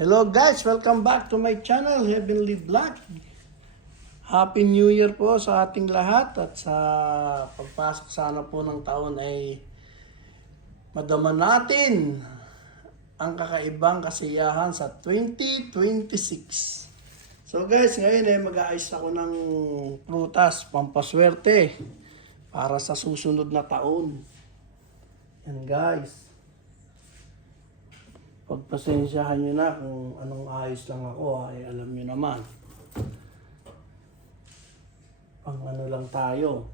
Hello guys, welcome back to my channel, Heavenly Black. Happy New Year po sa ating lahat at sa pagpasok sana po ng taon ay madama natin ang kakaibang kasiyahan sa 2026. So guys, ngayon ay mag-aayos ako ng prutas, pampaswerte para sa susunod na taon. Yan guys. Pagpasensyahan nyo na kung anong ayos lang ako, ay alam nyo naman. Pang ano lang tayo.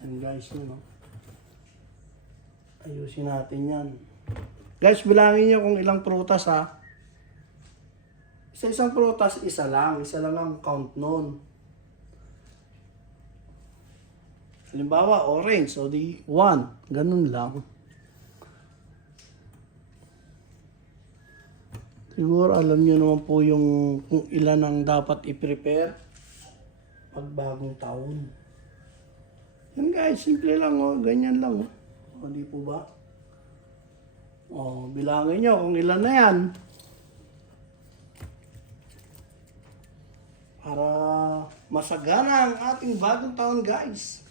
Yan guys, yun, no? Ayusin natin yan. Guys, bilangin nyo kung ilang prutas ha. Sa isang prutas, isa lang ang count nun. Halimbawa, orange, so di 1, ganun lang. Siguro alam niyo naman po yung kung ilan ang dapat i-prepare pag bagong taon. Yan guys, simple lang oh, ganyan lang oh. O di po ba? O, bilangin niyo kung ilan na yan. Para masagana ang ating bagong taon guys.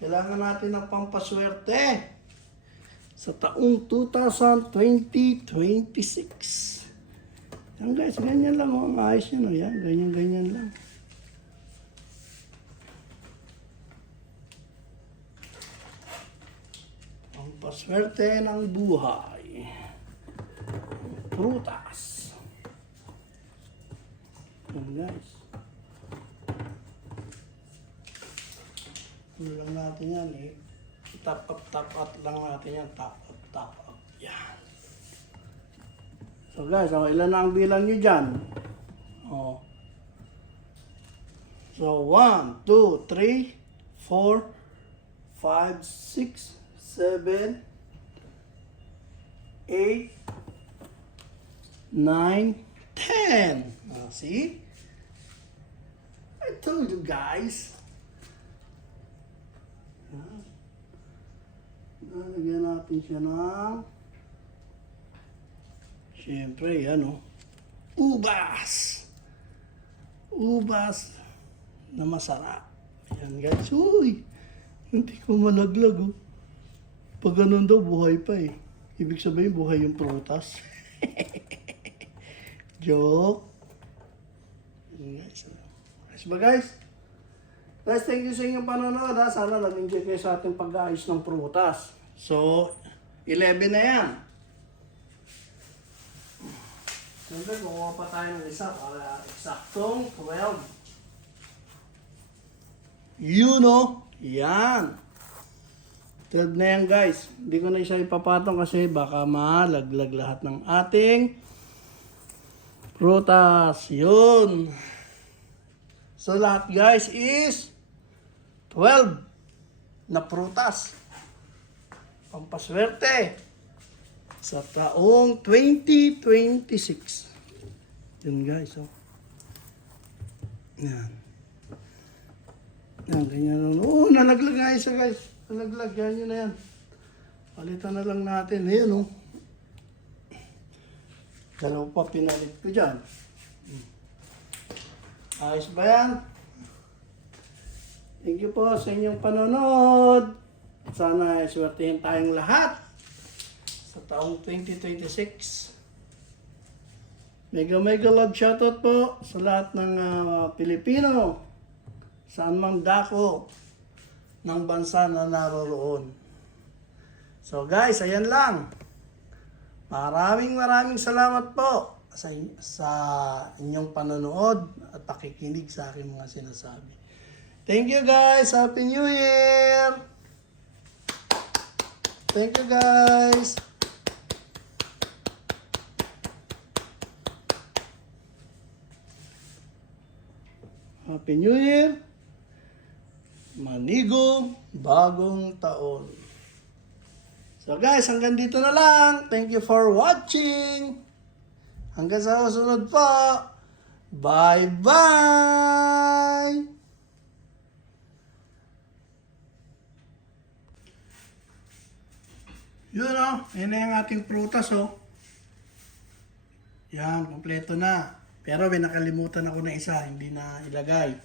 Kailangan natin ng pampaswerte sa taong 2026. Yan guys, ganyan lang oh. Ang ayos yun oh. Yan, ganyan lang. Ang paswerte ng buhay. Prutas. Yan guys. Ano lang natin yan eh. Top up lang natin yan. Top up. Yan. So guys, ilan na ang bilang nyo dyan? Oh. So 1, 2, 3, 4, 5, 6, 7, 8, 9, 10. See? I told you guys. Lagyan natin siya ng siyempre yan o ubas na masarap. Yan guys, uy, hindi ko malaglag o. Pag ganun daw buhay pa eh, ibig sabihin buhay yung prutas. Joke. Yan guys, guys, thank you sa inyong panonood ha. Sana nag-enjoy kayo sa ating pag-aayos ng prutas. So, 11 na yan. Siyempre, kukuha pa tayo ng isa para eksaktong 12. You know, yan. 12 na yan guys. Hindi ko na isa ipapatong kasi baka malaglag lahat ng ating prutas. Yun. So, lahat guys is 12 na prutas. Pampaswerte sa taong 2026. Yun guys, oh. Yan. Yan, ganyan lang. Oh, nalaglag nga isa guys. Nalaglag, yan yun na yan. Palitan na lang natin. Ayan, oh. Dalawa pa pinalit ko dyan. Ayos ba yan? Thank you po sa inyong panonood. Sana swertihin tayong lahat sa taong 2026. Mega love shoutout po sa lahat ng Pilipino saan mang dako ng bansa na naroroon. So guys, ayan lang. Maraming salamat po sa inyong panonood at pakikinig sa aking mga sinasabi. Thank you guys. Happy New Year! Thank you guys. Happy New Year. Manigong bagong taon. So guys, hanggang dito na lang. Thank you for watching. Hanggang sa susunod po. Bye-bye. Yun yan na yung ating prutas Yan, kompleto na. Pero may nakalimutan ako na isa, hindi na ilagay.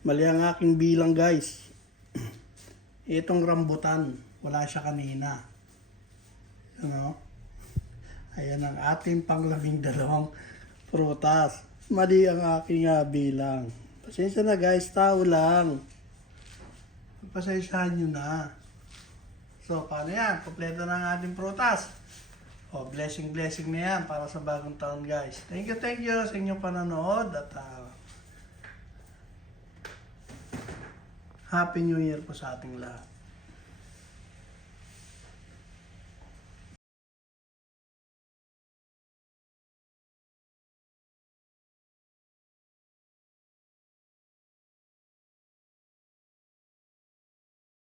Mali ang aking bilang guys. Itong rambutan, wala siya kanina. Ayan ang ating pang-12 prutas. Mali ang aking bilang. Pasensya na guys, tao lang. Pasensyahan nyo na. So, paano yan? Kompleto na ang ating prutas. Blessing na yan para sa bagong taon guys. Thank you sa inyong panonood at Happy New Year po sa ating lahat.